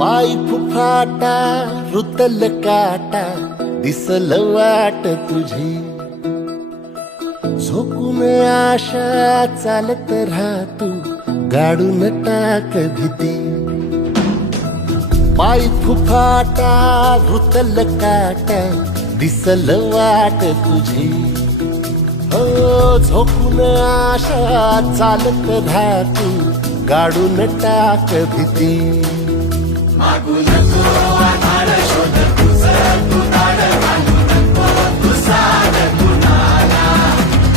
पाय फुफाटा रुतल काटा दिसल वाट तुझी झोकून आशा चालत राहतू गाडून टाक भीती पाय फुफाटा रुतल काटा दिसल वाट तुझी हो झोकून आशा चालत राहतू गाडून टाक भीती मागू नको आधार शोध तुझं तू दाड घालू नको तू साध कुणाला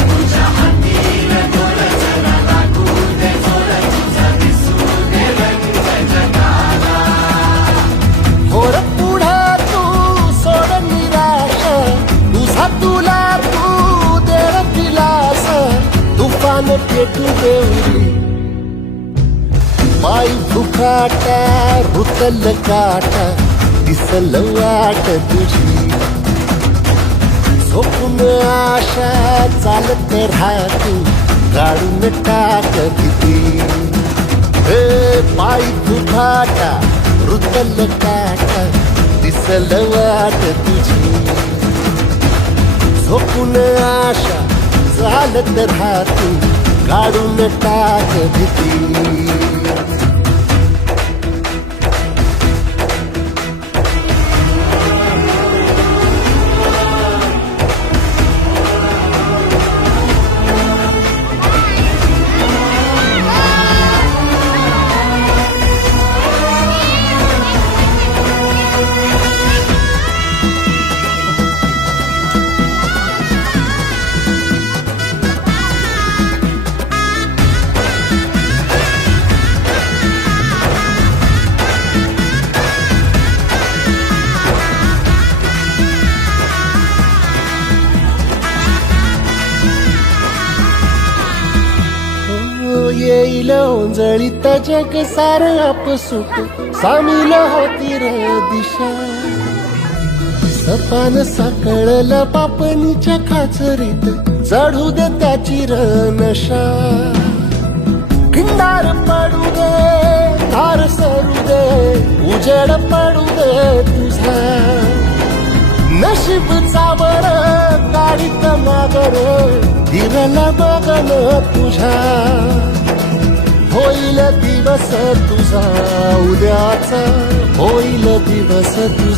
तुझ्या हातीन दोर जरा लागू दे जोर तुझा दिसू दे रंग जगाला थोर पुढे तू सोड निराश तुझा तुला तू देर दिलास तुफान पेटू देवरी पाय फुफाटा रुतल काटा दिसल वाट तुझी झोपून आशा चालत राहतू गाडून टाक भीती हे पाय फुफाटा रुतल काटा दिसल वाट तुझी झोपून आशा चालत राहतू गाडून टाक भीती येईल ओंजळीत जग सार आपसुक सामील होती र दिशा सपान साकळल पापणीच्या खाचरीत चढू दे त्याची र नशा खिंडार पडू दे धार सरू दे उजेड पडू दे तुझा नशीब चावर गाडीत मागर हिरल बगन तुझ्या होईल दिवस तुझा उद्याचा होईल दिवस तुझा